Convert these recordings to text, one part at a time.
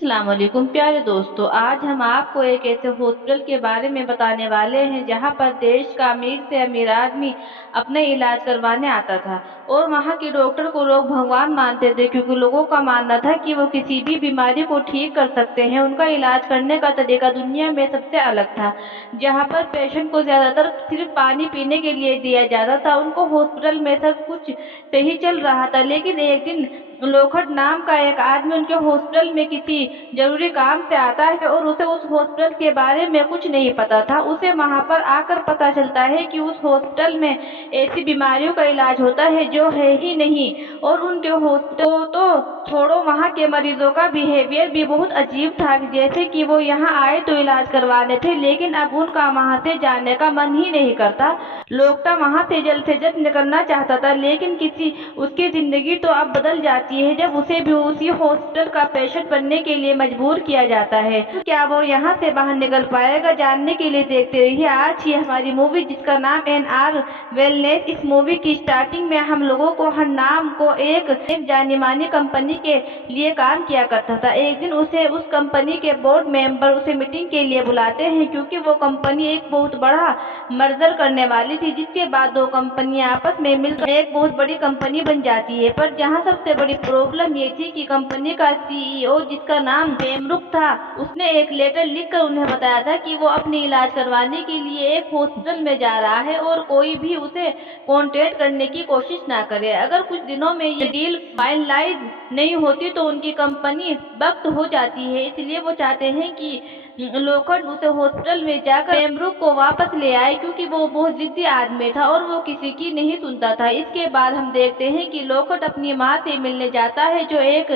अस्सलाम वालेकुम प्यारे दोस्तों। आज हम आपको एक ऐसे हॉस्पिटल के बारे में बताने वाले हैं जहां पर देश का अमीर से अमीर आदमी अपने इलाज करवाने आता था और वहां के डॉक्टर को लोग भगवान मानते थे, क्योंकि लोगों का मानना था कि वो किसी भी बीमारी को ठीक कर सकते हैं। उनका इलाज करने का तरीका दुनिया में सबसे अलग था। जहां पर पेशेंट को ज्यादातर सिर्फ पानी पीने के लिए दिया जाता था। उनको हॉस्पिटल में सब कुछ सही चल रहा था, लेकिन एक दिन लोखंड नाम का एक आदमी उनके हॉस्पिटल में किसी जरूरी काम से आता है और उसे उस हॉस्पिटल के बारे में कुछ नहीं पता था। उसे वहां पर आकर पता चलता है कि उस हॉस्पिटल में ऐसी बीमारियों का इलाज होता है जो है ही नहीं, और उनके हॉस्पिटल तो छोड़ो, वहां के मरीजों का बिहेवियर भी बहुत अजीब था। जैसे कि वो यहाँ आए तो इलाज करवाने थे, लेकिन अब उनका वहां से जाने का मन ही नहीं करता। लोकटा वहां से जल्द निकलना चाहता था, लेकिन किसी उसकी जिंदगी तो अब बदल जाती है जब उसे भी उसी हॉस्पिटल का पेशेंट बनने के लिए मजबूर किया जाता है। तो क्या वो यहाँ से बाहर निकल पाएगा? जानने के लिए देखते रहिए आज ही हमारी मूवी जिसका नाम NR वेलनेस। इस मूवी की स्टार्टिंग में हम लोगों को हर नाम को एक जानी मानी कंपनी के लिए काम किया करता था। एक दिन उसे उस कंपनी के बोर्ड मेंबर उसे मीटिंग के लिए बुलाते हैं, क्योंकि वो कंपनी एक बहुत बड़ा मर्जर करने वाली थी, जिसके बाद दो कंपनियां आपस में मिलकर एक बहुत बड़ी कंपनी बन जाती है। पर जहां सबसे बड़ी प्रॉब्लम ये थी कि कंपनी का CEO जिसका नाम बेमरुख था, उसने एक लेटर लिखकर उन्हें बताया था कि वो अपनी इलाज करवाने के लिए एक हॉस्पिटल में जा रहा है और कोई भी उसे कॉन्टेक्ट करने की कोशिश ना करे। अगर कुछ दिनों में ये डील फाइनलाइज नहीं होती तो उनकी कंपनी वक्त हो जाती है। इसलिए वो चाहते हैं कि लोखंड उसे हॉस्पिटल में जाकर बेमरुख को वापस ले आए, क्योंकि वो बहुत जिद्दी आदमी था और वो किसी की नहीं सुनता था। इसके बाद हम देखते हैं कि लोखंड अपनी माँ से मिलने जाता है, जो एक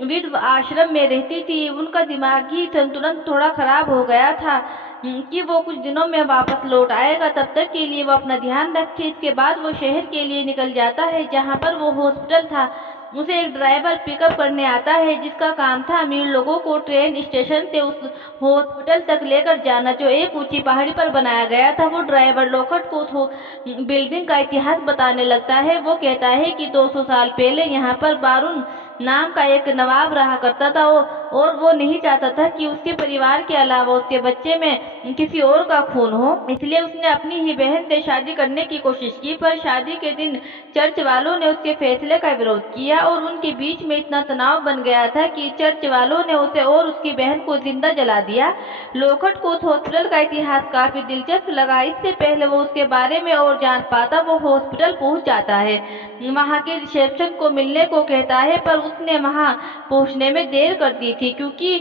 वृद्ध आश्रम में रहती थी। उनका दिमागी संतुलन थोड़ा खराब हो गया था कि वो कुछ दिनों में वापस लौट आएगा। तब तक के लिए वो अपना ध्यान रखे। इसके बाद वो शहर के लिए निकल जाता है जहाँ पर वो हॉस्पिटल था। उसे एक ड्राइवर पिकअप करने आता है, जिसका काम था अमीर लोगों को ट्रेन स्टेशन से उस हॉस्पिटल तक लेकर जाना, जो एक ऊंची पहाड़ी पर बनाया गया था। वो ड्राइवर लोखंड को बिल्डिंग का इतिहास बताने लगता है। वो कहता है कि 200 साल पहले यहाँ पर बारून नाम का एक नवाब रहा करता था और वो नहीं चाहता था कि उसके परिवार के अलावा उसके बच्चे में किसी और का खून हो। इसलिए उसने अपनी ही बहन से शादी करने की कोशिश की, पर शादी के दिन चर्च वालों ने उसके फैसले का विरोध किया और उनके बीच में इतना तनाव बन गया था कि चर्च वालों ने उसे और उसकी बहन को जिंदा जला दिया। लोखंड को उस हॉस्पिटल का इतिहास काफी दिलचस्प लगा। इससे पहले वो उसके बारे में और जान पाता, वो हॉस्पिटल पहुंच जाता है। वहां के रिसेप्शन को मिलने को कहता है, पर उसने वहां पहुंचने में देर कर दी थी, क्योंकि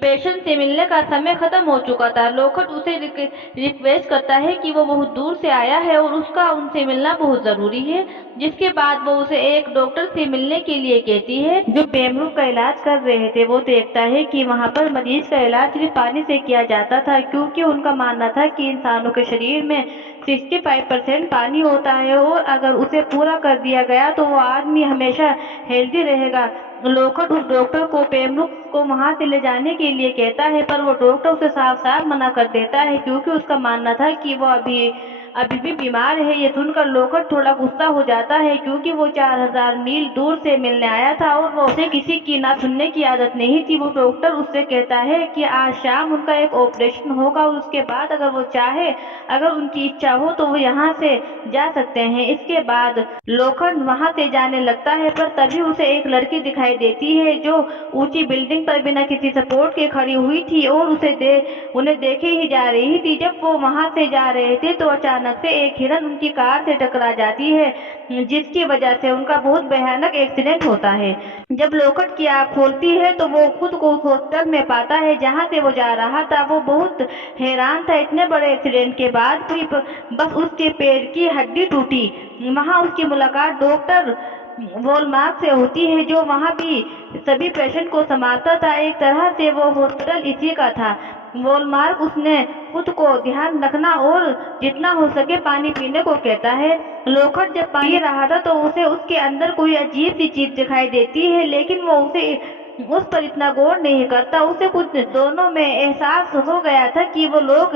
पेशेंट से मिलने का समय खत्म हो चुका था। लोखंड उसे रिक्वेस्ट करता है कि वो बहुत दूर से आया है और उसका उनसे मिलना बहुत जरूरी है। जिसके बाद वो उसे एक डॉक्टर से मिलने के लिए कहती है, जो बेमरुख का इलाज कर रहे थे। वो देखता है कि वहाँ पर मरीज का इलाज सिर्फ पानी से किया जाता था, क्योंकि उनका मानना था कि इंसानों के शरीर में 65% पानी होता है और अगर उसे पूरा कर दिया गया तो वो आदमी हमेशा हेल्दी रहेगा। लोखंड उस डॉक्टर को बेमरुख को वहां से ले जाने के लिए कहता है, पर वो डॉक्टर उसे साफ साफ मना कर देता है, क्योंकि उसका मानना था कि वो अभी भी बीमार है। ये सुनकर लोखंड थोड़ा गुस्सा हो जाता है, क्योंकि वो 4000 मील दूर से मिलने आया था और वो उसे किसी की ना सुनने की आदत नहीं थी। वो डॉक्टर उससे कहता है कि आज शाम उनका एक ऑपरेशन होगा और उसके बाद अगर वो चाहे, अगर उनकी इच्छा हो तो वो यहाँ से जा सकते हैं। इसके बाद लोखंड वहां से जाने लगता है, पर तभी उसे एक लड़की दिखाई देती है, जो ऊंची बिल्डिंग पर बिना किसी सपोर्ट के खड़ी हुई थी और उन्हें देखे ही जा रही थी। जब वो वहां से जा रहे थे तो अचानक से एक हिरन उनकी कार से टकरा जाती है, जिसकी वजह से उनका बहुत भयानक एक्सीडेंट होता है। जब लोखंड की आँख खोलती है तो वो खुद को उस हॉस्पिटल में पाता है जहाँ से वो जा रहा था। वो बहुत हैरान था, इतने बड़े एक्सीडेंट के बाद भी बस उसके पैर की हड्डी टूटी। वहाँ उसकी मुलाकात डॉक्टर वॉलमार्क से होती है, जो वहाँ भी सभी पेशेंट को संभालता था। एक तरह से वो हॉस्पिटल इसी का था। वॉलमार्क उसने खुद को ध्यान रखना और जितना हो सके पानी पीने को कहता है। लोखंड जब पी रहा था तो उसे उसके अंदर कोई अजीब सी चीज दिखाई देती है, लेकिन वो उसे उस पर इतना गौर नहीं करता। उसे कुछ दोनों में एहसास हो गया था कि वो लोग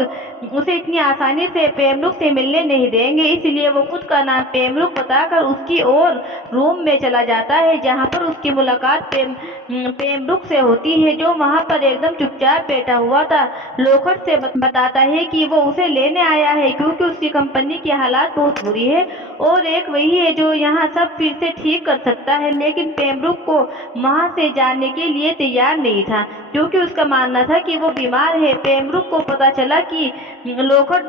उसे इतनी आसानी से पेमरुक से मिलने नहीं देंगे, इसलिए वो खुद का नाम पेमरुक बताकर उसकी ओर रूम में चला जाता है, जहाँ पर उसकी मुलाकात पेमरुक से होती है, जो वहाँ पर एकदम चुपचाप बैठा हुआ था। लोखंड से बताता है कि वो उसे लेने आया है क्योंकि उसकी कंपनी की हालात बहुत बुरी है और एक वही है जो यहाँ सब फिर से ठीक कर सकता है। लेकिन पेमरुक को वहाँ से जाने के लिए तैयार नहीं था क्योंकि उसका मानना था कि वो बीमार है। पेमरुक को पता चला कि लोखंड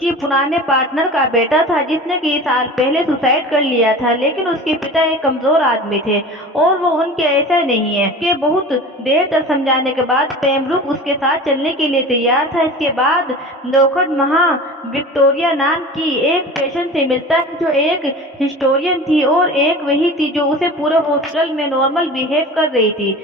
की पुराने पार्टनर का बेटा था जिसने कई साल पहले सुसाइड कर लिया था, लेकिन उसके पिता एक कमजोर आदमी थे और वो उनके ऐसा नहीं है कि बहुत देर तक समझाने के बाद पेमरुक उसके साथ चलने के लिए तैयार था। इसके बाद लोखंड वहाँ विक्टोरिया नाम की एक पेशेंट से मिलता है जो एक हिस्टोरियन थी और एक वही थी जो उसे पूरे हॉस्पिटल में नॉर्मल बिहेव कर रही थी।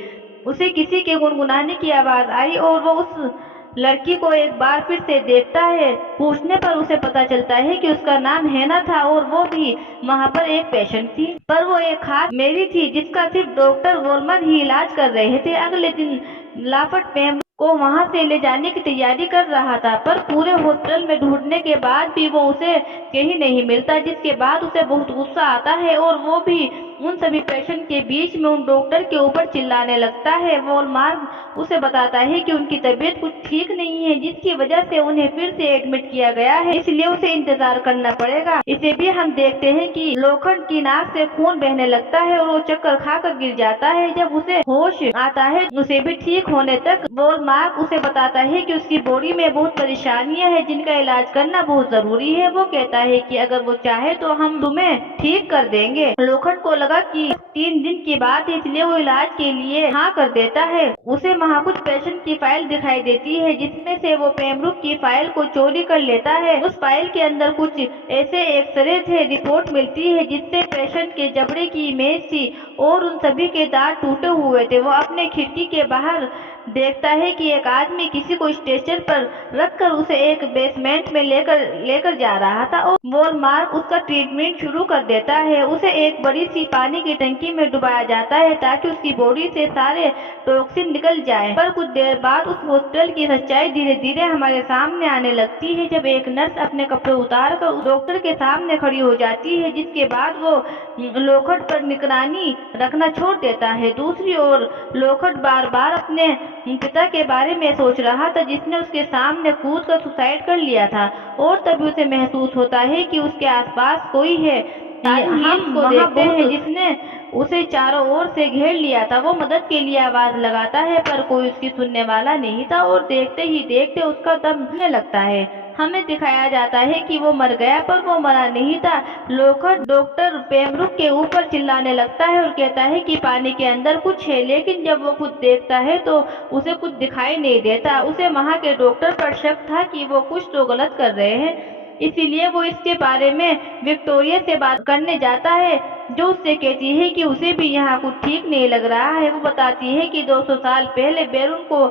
उसे किसी के गुनगुनाने की आवाज आई और वो उस लड़की को एक बार फिर से देखता है। पूछने पर उसे पता चलता है कि उसका नाम हैना था और वो भी वहाँ पर एक पेशेंट थी, पर वो एक खास मेरी थी जिसका सिर्फ डॉक्टर वोल्मर ही इलाज कर रहे थे। अगले दिन लाफट पेम को वहाँ से ले जाने की तैयारी कर रहा था, पर पूरे हॉस्पिटल में ढूंढने के बाद भी वो उसे कहीं नहीं मिलता, जिसके बाद उसे बहुत गुस्सा आता है और वो भी उन सभी पेशेंट के बीच में उन डॉक्टर के ऊपर चिल्लाने लगता है। वोल्मार्क उसे बताता है कि उनकी तबीयत कुछ ठीक नहीं है जिसकी वजह से उन्हें फिर से एडमिट किया गया है, इसलिए उसे इंतजार करना पड़ेगा। इसे भी हम देखते हैं कि लोखंड की नाक से खून बहने लगता है और वो चक्कर खाकर गिर जाता है। जब उसे होश आता है उसे भी ठीक होने तक वोल्मार्क उसे बताता है कि उसकी बॉडी में बहुत परेशानियां हैं जिनका इलाज करना बहुत जरूरी है। वो कहता है कि अगर वो चाहे तो हम तुम्हें ठीक कर देंगे। लोखंड को लगा कि 3 दिन की बात है, इसलिए वो इलाज के लिए हाँ कर देता है। उसे वहाँ कुछ पेशेंट की फाइल दिखाई देती है जिसमें से वो पेमरुक की फाइल को चोरी कर लेता है। उस फाइल के अंदर कुछ ऐसे एक्सरे थे। रिपोर्ट मिलती है जिससे पेशेंट के जबड़े की इमेज थी और उन सभी के दांत टूटे हुए थे। वो अपने खिड़की के बाहर देखता है कि एक आदमी किसी को स्ट्रेचर पर रखकर उसे एक बेसमेंट में लेकर जा रहा था और वोल्मार्क उसका ट्रीटमेंट शुरू कर देता है। उसे एक बड़ी सी पानी की टंकी में डुबाया जाता है ताकि उसकी बॉडी से सारे टॉक्सिन निकल जाए। पर कुछ देर बाद उस हॉस्पिटल की सच्चाई धीरे धीरे हमारे सामने आने लगती है जब एक नर्स अपने कपड़े उतार कर उस डॉक्टर के सामने खड़ी हो जाती है, जिसके बाद वो लोखंड पर निगरानी रखना छोड़ देता है। दूसरी ओर लोखंड बार बार अपने पिता के बारे में सोच रहा था जिसने उसके सामने कूद कर सुसाइड कर लिया था और तभी उसे महसूस होता है कि उसके आसपास कोई है। हम को देखते हैं जिसने उसे चारों ओर से घेर लिया था। वो मदद के लिए आवाज लगाता है पर कोई उसकी सुनने वाला नहीं था और देखते ही देखते उसका दम घुटने लगता है। हमें दिखाया जाता है कि वो मर गया पर वो मरा नहीं था। लोखंड डॉक्टर पेमरुक के ऊपर चिल्लाने लगता है और कहता है कि पानी के अंदर कुछ है, लेकिन जब वो खुद देखता है तो उसे कुछ दिखाई नहीं देता। उसे वहाँ के डॉक्टर पर शक था कि वो कुछ तो गलत कर रहे हैं, इसीलिए वो इसके बारे में विक्टोरिया से बात करने जाता है जो उससे कहती है कि उसे भी यहाँ कुछ ठीक नहीं लग रहा है। वो बताती है कि 200 साल पहले बेरून को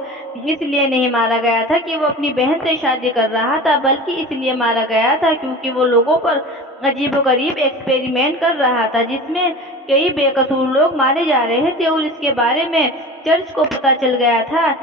इसलिए नहीं मारा गया था कि वो अपनी बहन से शादी कर रहा था, बल्कि इसलिए मारा गया था क्योंकि वो लोगों पर अजीबोगरीब एक्सपेरिमेंट कर रहा था जिसमें कई बेकसूर लोग मारे जा रहे थे और इसके बारे में चर्च को पता चल गया था।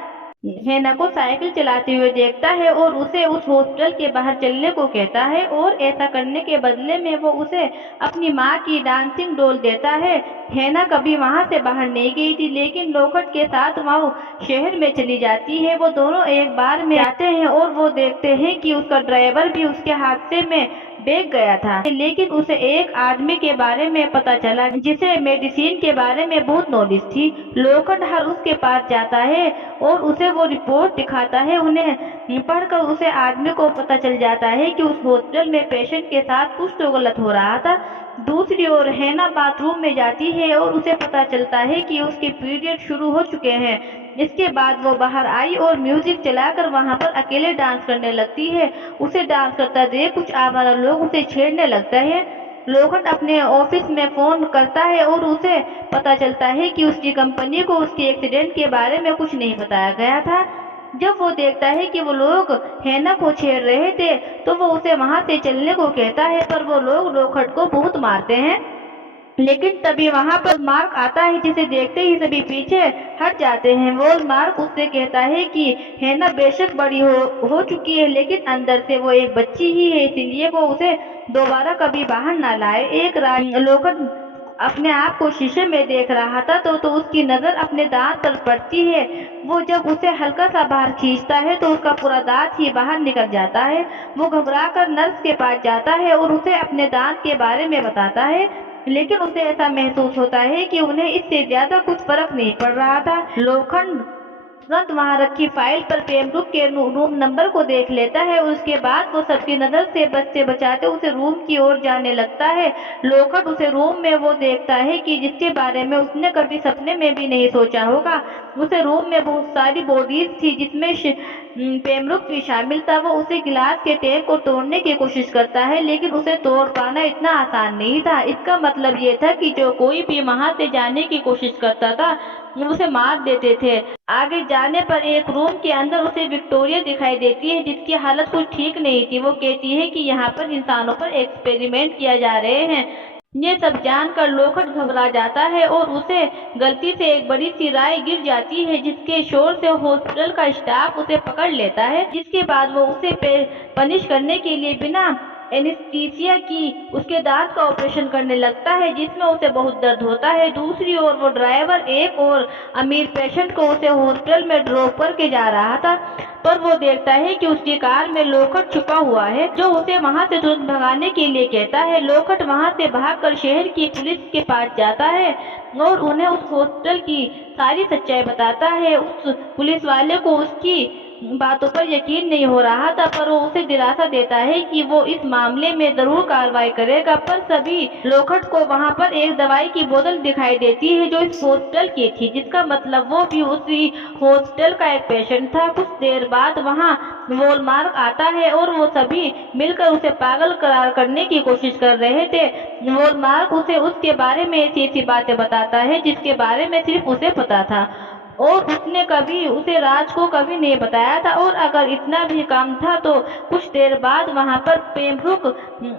हैना को साइकिल चलाते हुए देखता है और उसे उस हॉस्पिटल के बाहर चलने को कहता है और ऐसा करने के बदले में वो उसे अपनी माँ की डांसिंग डॉल देता है। हैना कभी वहाँ से बाहर नहीं गई थी, लेकिन लोखंड के साथ वहाँ शहर में चली जाती है। वो दोनों एक बार में आते हैं और वो देखते हैं कि उसका ड्राइवर भी उसके हादसे में बैग गया था, लेकिन उसे एक आदमी के बारे में पता चला जिसे मेडिसिन के बारे में बहुत नॉलेज थी। लोखंड हर उसके पास जाता है और उसे वो रिपोर्ट दिखाता है। उन्हें पढ़कर उसे आदमी को पता चल जाता है कि उस हॉस्पिटल में पेशेंट के साथ कुछ तो गलत हो रहा था। दूसरी ओर हैना बाथरूम में जाती है और उसे पता चलता है कि उसके पीरियड शुरू हो चुके हैं। इसके बाद वो बाहर आई और म्यूजिक चलाकर वहाँ पर अकेले डांस करने लगती है। उसे डांस करता देख कुछ आवारा लोग उसे छेड़ने लगता है। लोखंड अपने ऑफिस में फोन करता है और उसे पता चलता है कि उसकी कंपनी को उसके एक्सीडेंट के बारे में कुछ नहीं बताया गया था। जब वो देखता है कि वो लोग हैना को छेड़ रहे थे तो वो उसे वहाँ से चलने को कहता है, पर वो लोग लोखंड को बहुत मारते हैं। लेकिन तभी वहां पर मार्क आता है, जिसे देखते ही सभी पीछे हट जाते हैं। मार्क उससे कहता है कि हैना बेशक बड़ी हो चुकी है, लेकिन अंदर से वो एक बच्ची ही है, इसलिए वो उसे दोबारा कभी बाहर ना लाए। एक रात लोखंड अपने आप को शीशे में देख रहा था तो उसकी नजर अपने दांत पर पड़ती है। वो जब उसे हल्का सा बाहर खींचता है तो उसका पूरा दांत ही बाहर निकल जाता है। वो घबरा कर नर्स के पास जाता है और उसे अपने दांत के बारे में बताता है, लेकिन उसे ऐसा महसूस होता है कि उन्हें इससे ज्यादा कुछ फर्क नहीं पड़ रहा था। लोखंड तुरंत वहां रखी फाइल पर पेमरुक के रूम नंबर को देख लेता है और उसके बाद वो सबकी नजर से बचते बचाते उसे रूम की ओर जाने लगता है। लोखंड उसे रूम में वो देखता है कि जिसके बारे में उसने कभी सपने में भी नहीं सोचा होगा। उसे रूम में बहुत सारी बॉडीज थी, जिसमें पेमरुक भी शामिल था। वो उसे गिलास के टैंक को तोड़ने की कोशिश करता है, लेकिन उसे तोड़ पाना इतना आसान नहीं था। इसका मतलब ये था कि जो कोई भी वहां से जाने की कोशिश करता था उसे मार देते थे। आगे जाने पर एक रूम के अंदर उसे विक्टोरिया दिखाई देती है, जिसकी हालत कुछ ठीक नहीं थी। वो कहती है कि यहाँ पर इंसानों पर एक्सपेरिमेंट किया जा रहे हैं। ये सब जानकर लोखंड घबरा जाता है और उसे गलती से एक बड़ी सी राय गिर जाती है, जिसके शोर से हॉस्पिटल का स्टाफ उसे पकड़ लेता है। जिसके बाद वो उसे पनिश करने के लिए बिना एनेस्थीसिया की उसके दांत का ऑपरेशन करने लगता है, जिसमें उसे बहुत दर्द होता है। दूसरी ओर वो ड्राइवर एक और अमीर पेशेंट को उसे हॉस्पिटल में ड्रॉप करके जा रहा था, पर वो देखता है कि उसकी कार में लोखंड छुपा हुआ है, जो उसे वहां से तुरंत भगाने के लिए कहता है। लोखंड वहां से भागकर शहर की पुलिस के पास जाता है और उन्हें उस हॉस्पिटल की सारी सच्चाई बताता है। उस पुलिस वाले को उसकी बातों पर यकीन नहीं हो रहा था, पर वो उसे दिलासा देता है कि वो इस मामले में जरूर कार्रवाई करेगा। पर सभी लोखंड को वहां पर एक दवाई की बोतल दिखाई देती है जो इस हॉस्पिटल की थी, जिसका मतलब वो भी उसी हॉस्पिटल का एक पेशेंट था। कुछ देर बाद वहां वॉलमार्क आता है और वो सभी मिलकर उसे पागल करार करने की कोशिश कर रहे थे। वॉलमार्क उसे उसके बारे में ऐसी बातें बताता है जिसके बारे में सिर्फ उसे पता था और उसने कभी उसे राज को कभी नहीं बताया था। और अगर इतना भी काम था तो कुछ देर बाद वहां पर पेमरुक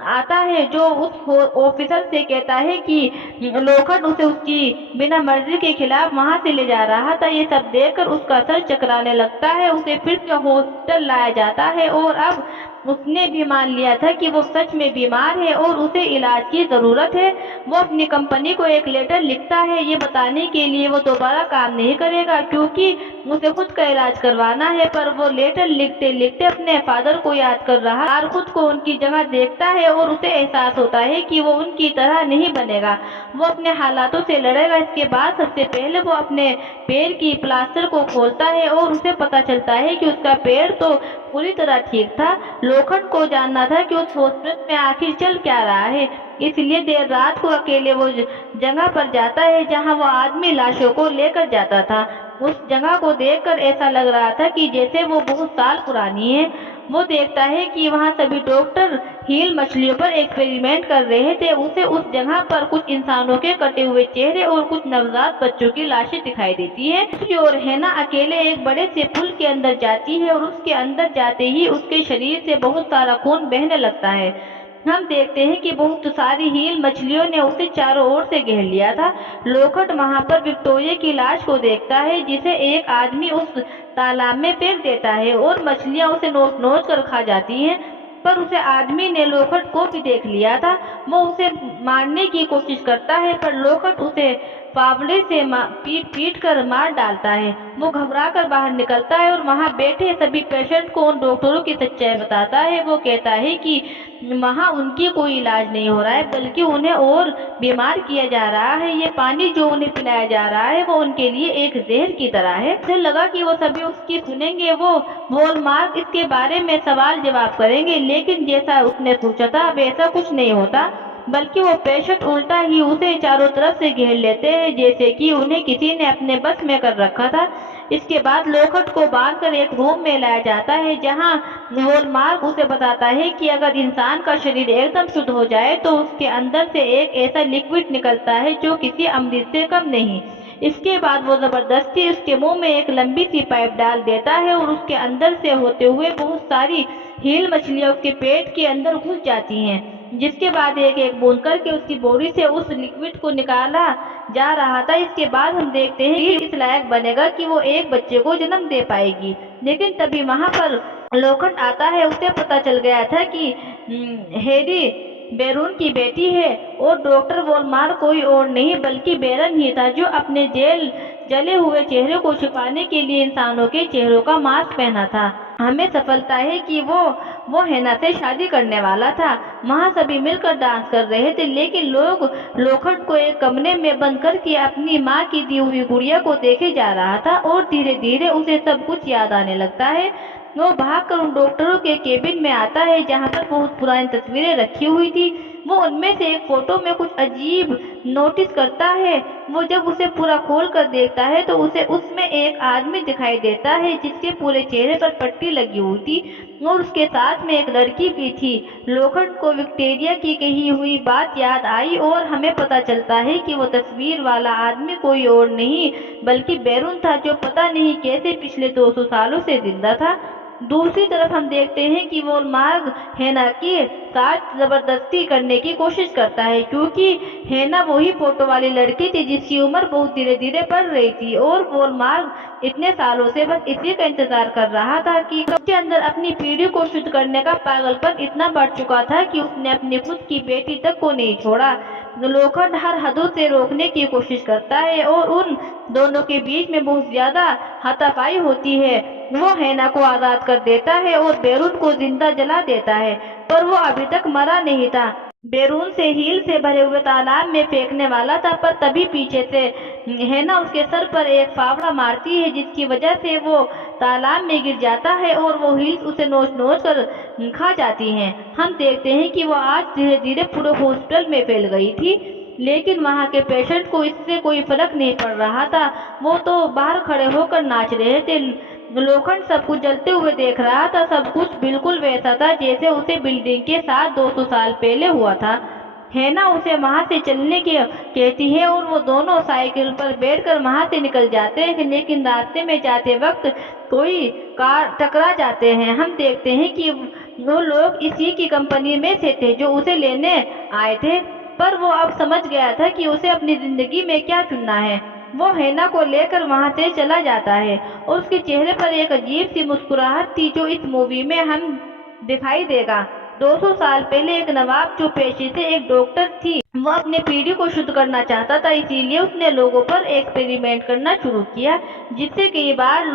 आता है, जो उस ऑफिसर से कहता है कि लोखंड उसे उसकी बिना मर्जी के खिलाफ वहां से ले जा रहा था। ये सब देखकर उसका सर चकराने लगता है। उसे फिर से हॉस्पिटल लाया जाता है और अब उसने भी मान लिया था कि वो सच में बीमार है और उसे इलाज की जरूरत है। वो अपनी कंपनी को एक लेटर लिखता है, ये बताने के लिए वो दोबारा काम नहीं करेगा क्योंकि उसे खुद का इलाज करवाना है। पर वो लेटर लिखते लिखते अपने फादर को याद कर रहा है और खुद को उनकी जगह देखता है और उसे एहसास होता है कि वो उनकी तरह नहीं बनेगा, वो अपने हालातों से लड़ेगा। इसके बाद सबसे पहले वो अपने पैर की प्लास्टर को खोलता है और उसे पता चलता है कि उसका पैर तो पूरी तरह ठीक था। लोखंड को जानना था कि उस हॉस्पिटल में आखिर चल क्या रहा है, इसलिए देर रात को अकेले वो जगह पर जाता है जहां वो आदमी लाशों को लेकर जाता था। उस जगह को देखकर ऐसा लग रहा था कि जैसे वो बहुत साल पुरानी है। वो देखता है कि वहाँ सभी डॉक्टर हील मछलियों पर एक्सपेरिमेंट कर रहे थे। उसे उस जगह पर कुछ इंसानों के कटे हुए चेहरे और कुछ नवजात बच्चों की लाशें दिखाई देती है। दूसरी ओर हैना अकेले एक बड़े से पुल के अंदर जाती है और उसके अंदर जाते ही उसके शरीर से बहुत सारा खून बहने लगता है। हम देखते हैं कि बहुत सारी हील मछलियों ने उसे चारों ओर से घेर लिया था। लोखंड वहां पर विक्टोरिया की लाश को देखता है, जिसे एक आदमी उस तालाब में फेंक देता है और मछलियां उसे नोच नोच कर खा जाती हैं। पर उसे आदमी ने लोखंड को भी देख लिया था। वो उसे मारने की कोशिश करता है, पर लोखंड उसे फावड़े से पीट पीट कर मार डालता है। वो घबरा कर बाहर निकलता है और वहां बैठे सभी पेशेंट को उन डॉक्टरों की सच्चाई बताता है। वो कहता है कि वहां उनकी कोई इलाज नहीं हो रहा है, बल्कि उन्हें और बीमार किया जा रहा है। ये पानी जो उन्हें पिलाया जा रहा है वो उनके लिए एक जहर की तरह है। उसे लगा कि वो सभी उसकी सुनेंगे। वो वॉलमार्क इसके बारे में सवाल जवाब करेंगे, लेकिन जैसा उसने सोचा था वैसा कुछ नहीं होता, बल्कि वो पेशेंट उल्टा ही उसे चारों तरफ से घेर लेते हैं, जैसे कि उन्हें किसी ने अपने बस में कर रखा था। इसके बाद लोखंड को बांधकर एक रूम में लाया जाता है, जहां वॉलमार्क उसे बताता है कि अगर इंसान का शरीर एकदम शुद्ध हो जाए तो उसके अंदर से एक ऐसा लिक्विड निकलता है जो किसी अमृत से कम नहीं। इसके बाद वो जबरदस्ती उसके मुंह में एक लंबी सी पाइप डाल देता है और उसके अंदर से होते हुए बहुत सारी हील मछलियां उसके पेट के अंदर घुस जाती हैं। जिसके बाद एक एक बूंद करके उसकी बॉडी से उस लिक्विड को निकाला जा रहा था। इसके बाद हम देखते हैं कि इस लायक बनेगा कि वो एक बच्चे को जन्म दे पाएगी। लेकिन तभी वहां पर लोखंड आता है। उसे पता चल गया था कि हेडी बैरून की बेटी है और डॉक्टर वोल्मार कोई और नहीं बल्कि बैरन ही था, जो अपने जले हुए चेहरे को छुपाने के लिए इंसानों के चेहरों का मास्क पहना था। हमें सफलता है कि वो हेना से शादी करने वाला था। वहाँ सभी मिलकर डांस कर रहे थे, लेकिन लोग लोखंड को एक कमरे में बंद करके अपनी माँ की दी हुई गुड़िया को देखे जा रहा था और धीरे धीरे उसे सब कुछ याद आने लगता है। वो भागकर उन डॉक्टरों के केबिन में आता है जहाँ पर बहुत पुरानी तस्वीरें रखी हुई थी। वो उनमें से एक फोटो में कुछ अजीब नोटिस करता है। वो जब उसे पूरा खोल कर देखता है तो उसे उसमें एक आदमी दिखाई देता है जिसके पूरे चेहरे पर पट्टी लगी हुई थी और उसके साथ में एक लड़की भी थी। लोखंड को विक्टोरिया की कही हुई बात याद आई और हमें पता चलता है कि वो तस्वीर वाला आदमी कोई और नहीं बल्कि बैरून था, जो पता नहीं कैसे पिछले 200 सालों से जिंदा था। दूसरी तरफ हम देखते हैं कि वोल्मार्ग हेना के साथ जबरदस्ती करने की कोशिश करता है, क्योंकि हेना वही फोटो वाली लड़की थी जिसकी उम्र बहुत धीरे धीरे बढ़ रही थी और वोल्मार्ग इतने सालों से बस इसी का इंतजार कर रहा था कि उसके अंदर अपनी पीढ़ी को शुद्ध करने का पागलपन इतना बढ़ चुका था कि उसने अपनी खुद की बेटी तक को नहीं छोड़ा। लोखंड हर हदों से रोकने की कोशिश करता है और उन दोनों के बीच में बहुत ज्यादा हाथापाई होती है। वो हेना को आजाद कर देता है और बैरून को जिंदा जला देता है, पर वो अभी तक मरा नहीं था। बैरून से हील से भरे हुए तालाब में फेंकने वाला था, पर तभी पीछे से हेना उसके सर पर एक फावड़ा मारती है, जिसकी वजह से वो तालाब में गिर जाता है और वो हील्स उसे नोच नोच कर खा जाती हैं। हम देखते हैं कि वो आज धीरे धीरे पूरे हॉस्पिटल में फैल गई थी, लेकिन वहाँ के पेशेंट को इससे कोई फर्क नहीं पड़ रहा था। वो तो बाहर खड़े होकर नाच रहे थे। लोखंड सब कुछ जलते हुए देख रहा था। सब कुछ बिल्कुल वैसा था जैसे उसे बिल्डिंग के साथ 200 साल पहले हुआ था। हेना उसे वहां से चलने की कहती है और वो दोनों साइकिल पर बैठकर वहां से निकल जाते हैं, लेकिन रास्ते में जाते वक्त कोई कार टकरा जाते हैं। हम देखते हैं कि वो लोग इसी की कंपनी में से थे जो उसे लेने आए थे, पर वो अब समझ गया था कि उसे अपनी जिंदगी में क्या चुनना है। वो हेना को लेकर वहां से चला जाता है और उसके चेहरे पर एक अजीब सी मुस्कुराहट थी जो इस मूवी में हम दिखाई देगा। 200 साल पहले एक नवाब जो पेशे से एक डॉक्टर थी, वो अपने पीढ़ी को शुद्ध करना चाहता था, इसीलिए उसने लोगों पर एक्सपेरिमेंट करना शुरू किया, जिससे कई बार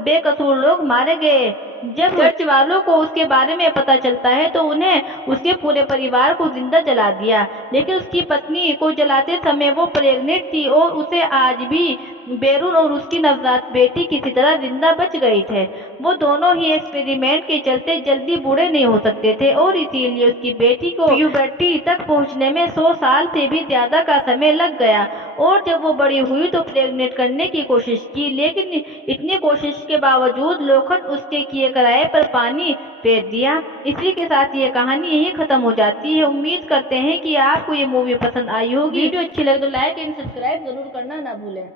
बेकसूर लोग मारे गए। जब चर्च वालों को उसके बारे में पता चलता है तो उन्हें उसके पूरे परिवार को जिंदा जला दिया, लेकिन उसकी पत्नी को जलाते समय वो प्रेग्नेंट थी और उसे आज भी बैरून और उसकी नवजात बेटी किसी तरह जिंदा बच गए थे। वो दोनों ही एक्सपेरिमेंट के चलते जल्दी बूढ़े नहीं हो सकते थे और इसीलिए उसकी बेटी को प्यूबर्टी तक पहुंचने में 100 साल से भी ज्यादा का समय लग गया। और जब वो बड़ी हुई तो प्रेग्नेंट करने की कोशिश की, लेकिन इतनी कोशिश के बावजूद लोखंड उसके किए कराए पर पानी फेर दिया। इसी के साथ ये कहानी यही खत्म हो जाती है। उम्मीद करते हैं कि आपको ये मूवी पसंद आई होगी। वीडियो अच्छी लगे तो लाइक एंड सब्सक्राइब जरूर करना ना भूलें।